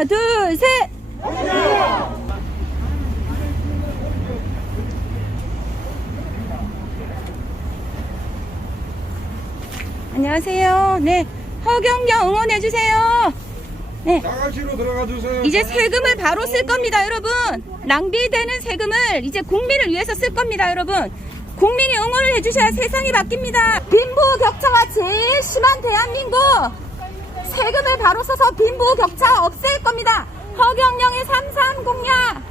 하나, 둘, 셋. 안녕하세요. 네. 허경영 응원해주세요. 네. 나가시로 들어가 주세요. 이제 세금을 바로 쓸 겁니다, 여러분. 낭비되는 세금을 이제 국민을 위해서 쓸 겁니다, 여러분. 국민이 응원을 해주셔야 세상이 바뀝니다. 빈부 격차가 제일 심한 대한민국. 세금을 바로 써서 빈부 격차 없앨 겁니다. 허경영의 삼삼 공약.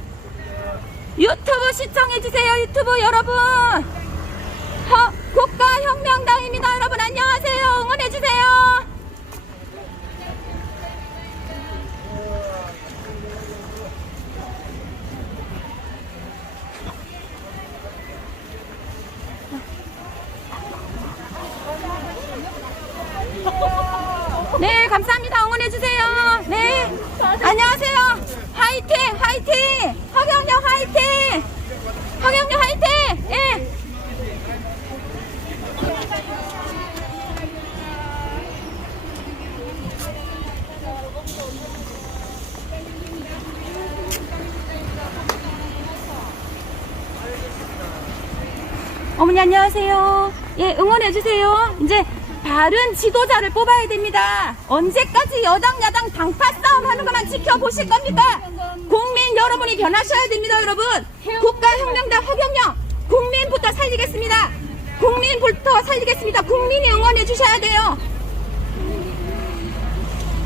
유튜브 시청해주세요, 유튜브 여러분. 허, 국가혁명당입니다, 여러분. 안녕하세요. 응원해주세요. 네, 감사합니다. 응원해주세요. 네. 안녕하세요. 화이팅! 화이팅! 허경영 화이팅! 허경영 화이팅! 예. 어머니 안녕하세요. 예, 응원해 주세요. 이제 바른 지도자를 뽑아야 됩니다. 언제까지 여당, 야당 당파 싸움 하는 것만 지켜보실 겁니까? 국민 여러분이 변하셔야 됩니다, 여러분. 국가혁명당 허경영, 국민부터 살리겠습니다. 국민부터 살리겠습니다. 국민이 응원해 주셔야 돼요.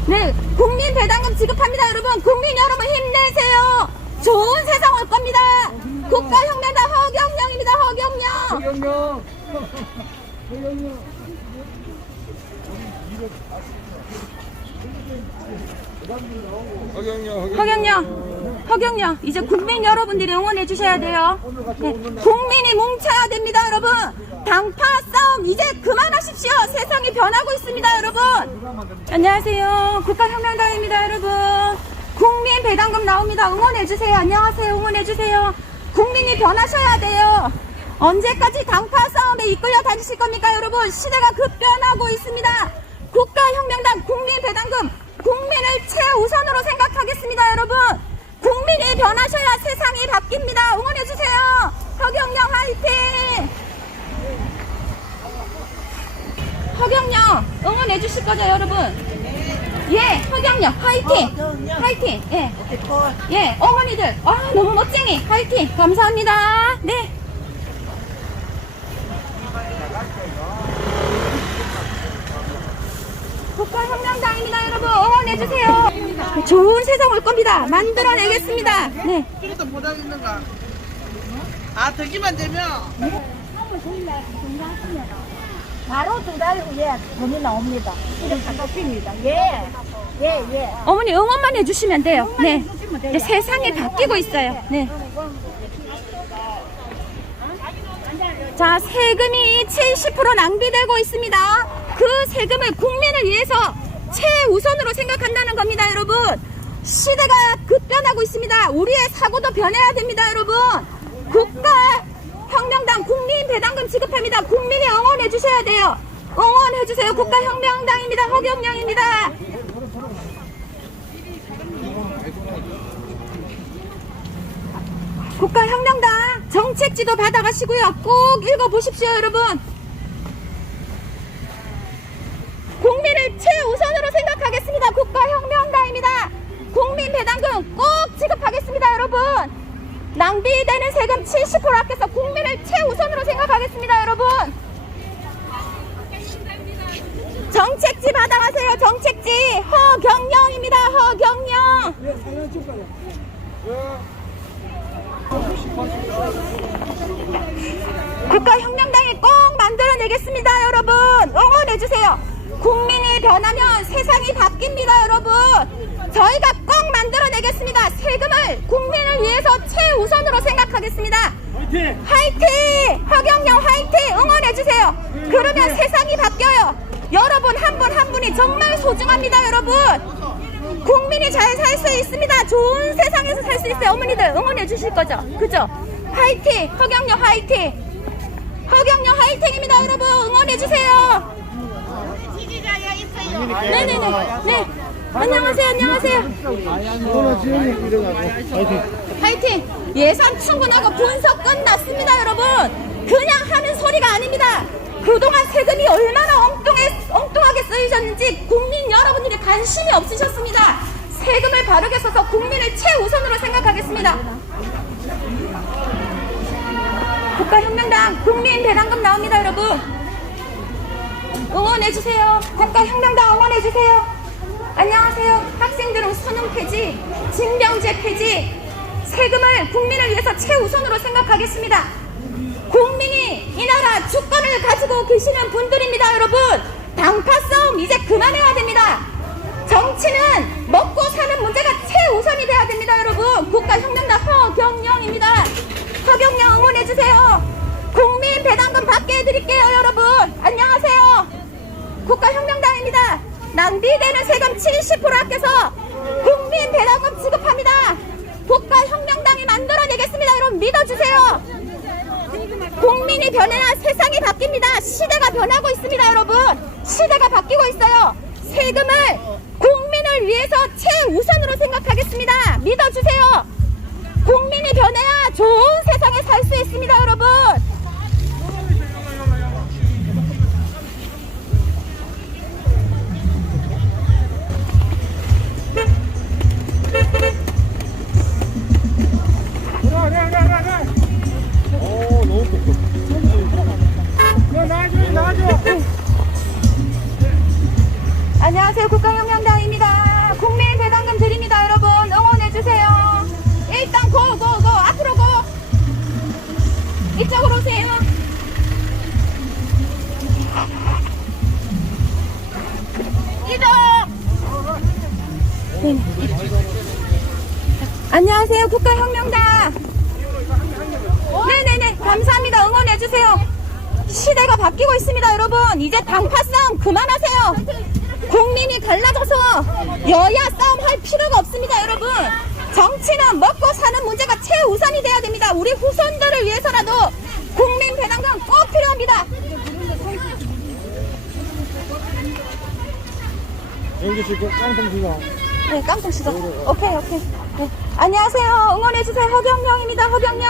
네, 국민 배당금 지급합니다, 여러분. 국민 여러분 힘내세요. 좋은 세상 올 겁니다. 국가혁명당 허경영입니다, 허경영. 허경영. 허경영. 허경영. 허경영. 허경영, 이제 국민 여러분들이 응원해 주셔야 돼요. 네, 국민이 뭉쳐야 됩니다, 여러분. 당파 싸움 이제 그만하십시오. 세상이 변하고 있습니다, 여러분. 안녕하세요. 국가혁명당입니다, 여러분. 국민 배당금 나옵니다. 응원해 주세요. 안녕하세요. 응원해 주세요. 국민이 변하셔야 돼요. 언제까지 당파 싸움에 이끌려 다니실 겁니까, 여러분? 시대가 급변하고 있습니다. 국가혁명당 국민 배당금 국민을 최우선으로 생각하겠습니다, 여러분. 국민이 변하셔야 세상이 바뀝니다. 응원해주세요. 허경영 화이팅! 허경영 응원해주실 거죠, 여러분? 예, 허경영 화이팅! 화이팅! 예. 예, 어머니들, 아, 너무 멋쟁이! 화이팅! 감사합니다. 네. 국가혁명당입니다, 여러분. 응원해주세요. 좋은 세상 올 겁니다. 만들어내겠습니다. 네. 이것도 못하겠는가? 아, 덕기만 되면 바로 두 달 후에 돈이 나옵니다. 이름 바꿔줍니다. 예, 예, 예. 어머니 응원만 해주시면 돼요. 네. 이제 세상이 바뀌고 있어요. 네. 자, 세금이 70% 낭비되고 있습니다. 그 세금을 국민을 위해서 최우선으로 생각한다는 겁니다, 여러분. 시대가 급변하고 있습니다. 우리의 사고도 변해야 됩니다, 여러분. 국가 혁명당 국민 배당금 지급합니다. 국민이 응원해 주셔야 돼요. 응원해 주세요. 국가 혁명당입니다. 허경영입니다. 국가 혁명당 정책 지도 받아가시고요. 꼭 읽어보십시오, 여러분. 국민을 최우선으로 생각하겠습니다. 국가혁명당입니다. 국민 배당금 꼭 지급하겠습니다, 여러분. 낭비되는 세금 70% 아껴서 국민을 최우선으로 생각하겠습니다, 여러분. 정책지 받아가세요, 정책지. 허경영입니다, 허경영. 국가혁명당이 꼭 만들어내겠습니다, 여러분. 응원해주세요. 국민이 변하면 세상이 바뀝니다, 여러분. 저희가 꼭 만들어내겠습니다. 세금을 국민을 위해서 최우선으로 생각하겠습니다. 화이팅! 화이팅! 허경영 화이팅! 응원해주세요. 그러면 세상이 바뀌어요. 여러분 한분한 분이 정말 소중합니다, 여러분. 국민이 잘 살 수 있습니다. 좋은 세상에서 살 수 있어요. 어머니들 응원해 주실 거죠? 그죠? 화이팅! 허경영 화이팅! 허경영 화이팅입니다, 여러분. 응원해 주세요. 지지자가 있어요. 네네네. 네. 안녕하세요, 안녕하세요. 파이팅. 예산 충분하고 분석 끝났습니다, 여러분. 그냥 하는 소리가 아닙니다. 그동안 세금이 얼마나 엉뚱해, 엉뚱하게 쓰이셨는지 국민 여러분들이 관심이 없으셨습니다. 세금을 바르게 써서 국민을 최우선으로 생각하겠습니다. 국가혁명당 국민 배당금 나옵니다, 여러분. 응원해주세요. 국가혁명당 응원해주세요. 안녕하세요. 학생들은 수능 폐지, 징병제 폐지, 세금을 국민을 위해서 최우선으로 생각하겠습니다. 국민이 이 나라 주권을 가지고 계시는 분들입니다, 여러분. 당파 싸움 이제 그만해야 됩니다. 정치는 먹고 사는 문제가 최우선이 돼야 됩니다, 여러분. 국가혁명당 허경영입니다. 허경영 응원해주세요. 국민 배당금 받게 해드릴게요, 여러분. 안녕하세요. 국가혁명당입니다. 낭비되는 세금 70% 아껴서 국민 배당금 지급합니다. 국가혁명당이 만들어내겠습니다. 여러분 믿어주세요. 국민이 변해야 세상이 바뀝니다. 시대가 변하고 있습니다, 여러분. 시대가 바뀌고 있어요. 세금을 국민을 위해서 최우선으로 생각하겠습니다. 국가혁명당. 네네네. 감사합니다. 응원해주세요. 시대가 바뀌고 있습니다, 여러분. 이제 당파 싸움 그만하세요. 국민이 갈라져서 여야 싸움 할 필요가 없습니다, 여러분. 정치는 먹고 사는 문제가 최우선이 돼야 됩니다. 우리 후손들을 위해서라도 국민 배당금 꼭 필요합니다. 여기 지금 깡통 지가. 네, 깜짝 시작. 오케이, 오케이. 네. 안녕하세요. 응원해주세요. 허경영입니다. 허경영.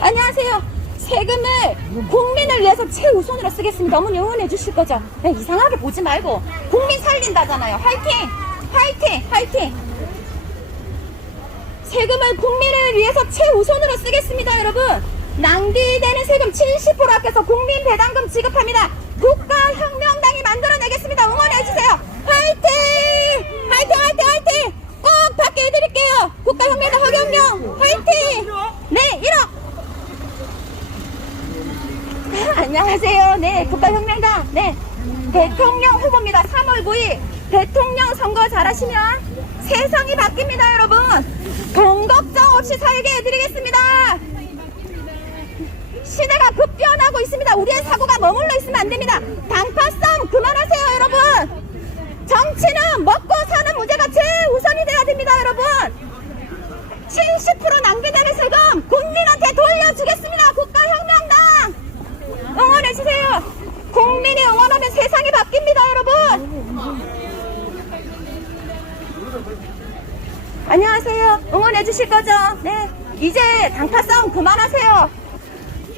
안녕하세요. 세금을 국민을 위해서 최우선으로 쓰겠습니다. 어머니 응원해주실 거죠? 네, 이상하게 보지 말고. 국민 살린다잖아요. 화이팅! 화이팅! 화이팅! 세금을 국민을 위해서 최우선으로 쓰겠습니다, 여러분. 낭비되는 세금 70% 아껴서 국민 배당금 지급합니다. 국가혁명당이 만들어내겠습니다. 응원해주세요. 화이팅! 화이팅, 화이팅, 화이팅! 꼭 받게 해드릴게요. 국가혁명당 허경영, 화이팅! 네, 1억! 안녕하세요. 네, 국가혁명당. 네, 대통령 후보입니다. 3월 9일 대통령 선거 잘하시면 세상이 바뀝니다, 여러분. 돈 걱정 없이 살게 해드리겠습니다. 시대가 급변하고 있습니다. 우리의 사고가 머물러 있으면 안 됩니다. 당파 싸움 그만하세요, 여러분. 정치는 먹고 사는 우선이 돼야 됩니다, 여러분. 70% 낭비되는 세금 국민한테 돌려주겠습니다. 국가혁명당. 응원해주세요. 국민이 응원하면 세상이 바뀝니다, 여러분. 안녕하세요. 응원해주실 거죠? 네. 이제 당파 싸움 그만하세요.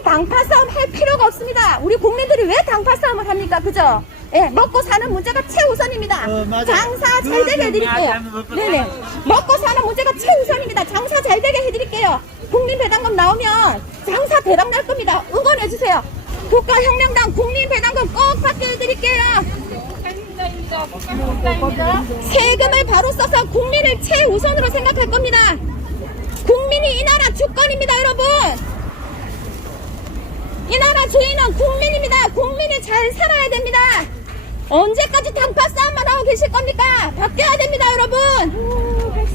당파 싸움 할 필요가 없습니다. 우리 국민들이 왜 당파 싸움을 합니까? 그죠? 예, 먹고 사는 문제가 최우선입니다. 어. 장사 잘 되게 해드릴게요. 네네. 먹고 사는 문제가 최우선입니다. 장사 잘 되게 해드릴게요. 국민 배당금 나오면 장사 대박 날 겁니다. 응원해주세요. 국가혁명당 국민 배당금 꼭 받게 해드릴게요. 세금을 바로 써서 국민을 최우선으로 생각할 겁니다. 국민이 이 나라 주권입니다, 여러분. 이 나라 주인은 국민입니다. 국민이 잘 살아야 됩니다. 언제까지 당파 싸움만 하고 계실 겁니까? 바뀌어야 됩니다, 여러분.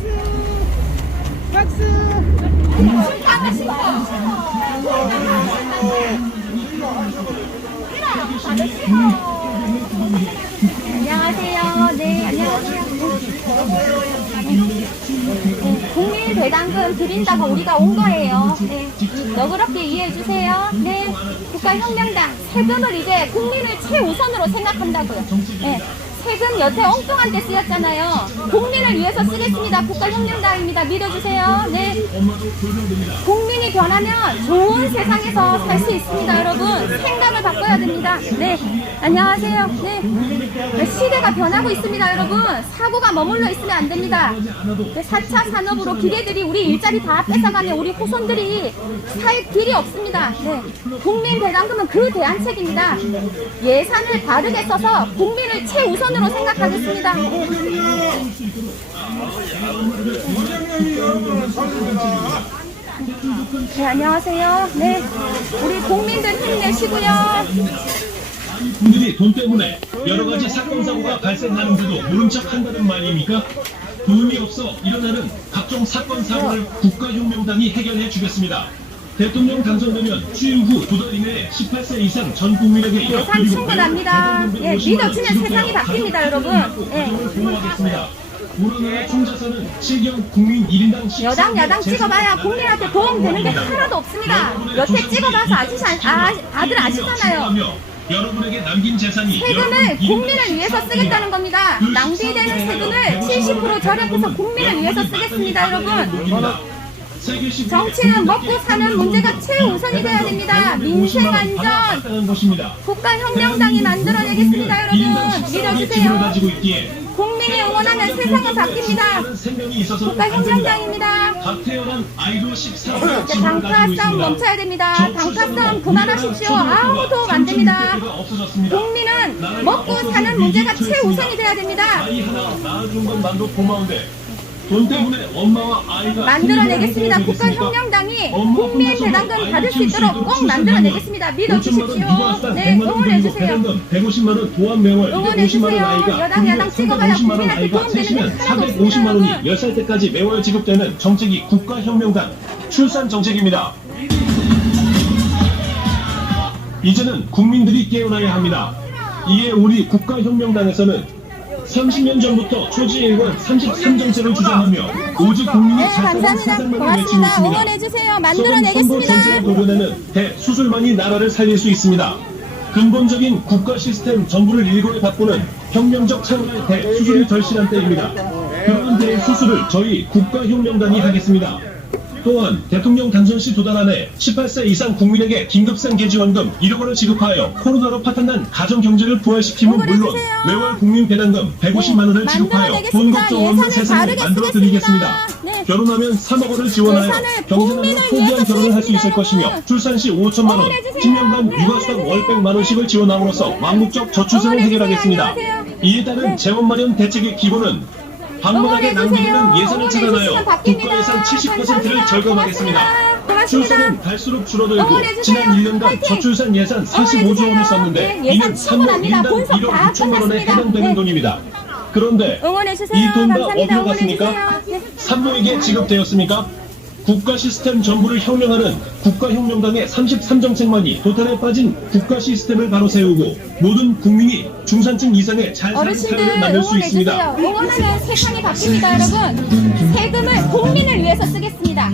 안녕하세요. 네, 안녕하세요. 네, 국민 배당금 드린다고 우리가 온 거예요. 네, 너그럽게 이해해 주세요. 네, 국가혁명당 세금을 이제 국민을 최우선으로 생각한다고요. 네, 세금 여태 엉뚱한 데 쓰였잖아요. 국민을 위해서 쓰겠습니다. 국가혁명당입니다. 믿어주세요. 네. 국민이 변하면 좋은 세상에서 살 수 있습니다, 여러분. 생각을 바꿔야 됩니다. 네. 안녕하세요. 네. 네, 시대가 변하고 있습니다, 여러분. 사고가 머물러 있으면 안 됩니다. 네, 4차 산업으로 기계들이 우리 일자리 다 뺏어가면 우리 후손들이 살 길이 없습니다. 네. 국민 배당금은 그 대안책입니다. 예산을 바르게 써서 국민을 최우선 으로 생각하겠습니다. 네. 안녕하세요. 네. 우리 국민들 힘내시고요. 분들이 돈 때문에 여러 가지 사건 사고가 발생하는데도 모른 척 한다는 말입니까? 돈이 없어 일어나는 각종 사건 사고를 국가혁명당이 해결해 주겠습니다. 대통령 당선되면 취임 후 두 달 이내에 18세 이상 전 국민에게 약 예산 그리고 충분합니다. 예, 50만 원 믿어주면 세상이 바뀝니다, 여러분. 예. 보호하겠습니다. 우리나라 총자산은 실경 국민 1인당 14억 여당 야당 찍어봐야 국민한테 도움 되는 게 하나도 없습니다. 여태 찍어봐서 아시지, 아, 다들 아시잖아요. 여러분에게 남긴 재산이 세금을 국민을 위해서 쓰겠다는 겁니다. 그 낭비되는 세금을 70% 절약해서 국민을 위해서 쓰겠습니다, 여러분. 정치는 먹고 사는 문제가 최우선이 돼야 됩니다. 민생 안전, 국가혁명당이 만들어내겠습니다, 여러분. 믿어주세요. 국민이 응원하면 세상은 바뀝니다. 국가혁명당입니다. 갓 태어난 아이도 14세 이제 당파 싸움 멈춰야 됩니다. 당파 싸움 그만하십시오. 아무 도움 안 됩니다. 국민은 먹고 사는 문제가 최우선이 돼야 됩니다. 아이 하나 낳아준 것만도 고마운데 돈 때문에 엄마와 아이가 만들어내겠습니다. 국가혁명당이 국민 배당금 받을 수 있도록 꼭 만들어내겠습니다. 5천만 원 믿어주십시오. 네, 100만 원 응원해주세요. 배당금 150만 원 도안 명월 응원해주세요. 250만 원 아이가 여당, 야당 찍어봐야 350만 원 국민한테 도움되는 게 하나도 450만 없습니다, 원이 여러분. 10살 때까지 매월 지급되는 정책이 국가혁명당 출산 정책입니다. 이제는 국민들이 깨어나야 합니다. 이에 우리 국가혁명당에서는 30년 전부터 초지일관 33정책을 주장하며 오직 국민이 네, 감사합니다. 세상만을 외치고 고맙습니다. 있습니다. 응원해주세요. 만들어내겠습니다. 전체를 도려내는 대수술만이 나라를 살릴 수 있습니다. 근본적인 국가 시스템 전부를 일거에 바꾸는 혁명적 차원의 대수술이 절실한 때입니다. 그런 대수술을 저희 국가혁명당이 하겠습니다. 또한 대통령 당선 시두달 안에 18세 이상 국민에게 긴급생계지원금 1억 원을 지급하여 코로나로 파탄난 가정 경제를 부활시키면 물론. 매월 국민 배당금 150만 원을 네, 지급하여 돈. 걱정 없는 세상을 만들어. 드리겠습니다. 네. 결혼하면 3억 원을 지원하여 경제난로 국민을 포기한 결혼을 할 수 있을 것이며. 출산 시 5천만 원, 응원해주세요. 10년간 네, 육아수당 월 응원해주세요. 100만 원씩을 지원함으로써 왕국적 저출생을 응원해주세요. 해결하겠습니다. 이에 따른 네. 재원 마련 대책의 기본은 방문하게. 낭비되는 예산을 차단하여. 국가 예산 70%를 감사합니다. 절감하겠습니다. 출산은 갈수록 줄어들고. 지난 1년간 화이팅! 저출산 예산 45조 응원해주세요. 원을 썼는데 네, 이는 3억 충분합니다. 1당 분석 1억 다 6천만 원에. 해당되는 네. 돈입니다. 그런데. 이 돈 다. 어디로 갔습니까? 응원해주세요. 네. 산모에게 지급되었습니까? 국가 시스템 전부를 혁명하는 국가혁명당의 33정책만이 도탄에 빠진 국가 시스템을 바로 세우고 모든 국민이 중산층 이상의 잘 사는 삶을 만들 수 있습니다. 응원하면 세상이 바뀝니다, 여러분. 세금을 국민을 위해서 쓰겠습니다.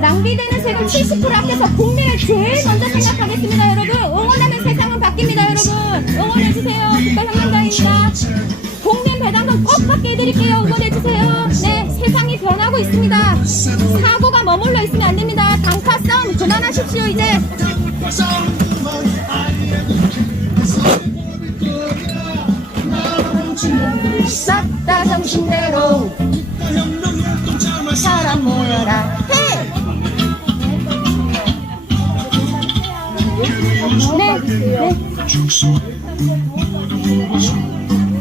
낭비되는 세금 70% 아껴서 국민을 제일 먼저 생각하겠습니다, 여러분. 응원하면 세상은 바뀝니다, 여러분. 응원해주세요. 국가혁명당입니다. 국민 배당금 꼭 받게 해드릴게요. 응원해주세요. 네, 세상이 변하고 있습니다. 사고가 머물러 있으면 안 됩니다. 당파 싸움 그만하십시오, 이제. 싹다 정신대로 사람 모여라! 네, 네.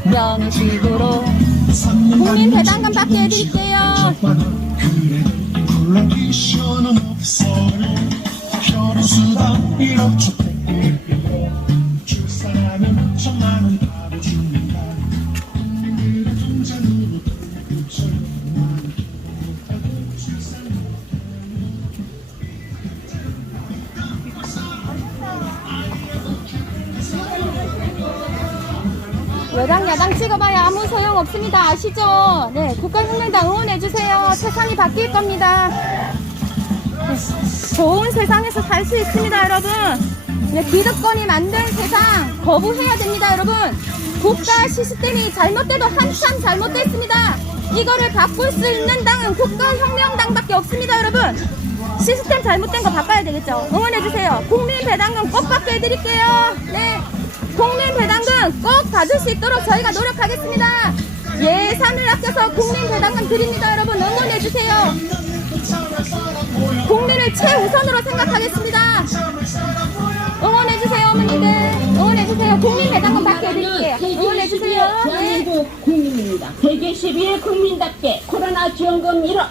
이런 식으로 국민 배당금 받게 해드릴게요. 콜라기션은 없어요 결혼수당 1억 주택 여당 야당 찍어봐야 아무 소용 없습니다 아시죠? 네 국가혁명당 응원해주세요 세상이 바뀔 겁니다 네, 좋은 세상에서 살 수 있습니다 여러분 네, 기득권이 만든 세상 거부해야 됩니다, 여러분. 국가 시스템이 잘못돼도 한참 잘못됐습니다. 이거를 바꿀 수 있는 당은 국가혁명당밖에 없습니다, 여러분. 시스템 잘못된 거 바꿔야 되겠죠. 응원해주세요. 국민 배당금 꼭 받게 해드릴게요. 네. 국민 배당금 꼭 받을 수 있도록 저희가 노력하겠습니다. 예산을 아껴서 국민 배당금 드립니다, 여러분. 응원해주세요. 국민을 최우선으로 생각하겠습니다. 응원해주세요, 어머니들. 응원해주세요. 국민 배당금 받게 해드릴게요. 응원해주세요. 네. 대한민국 국민입니다. 세계 12의 국민답게 코로나 지원금 1억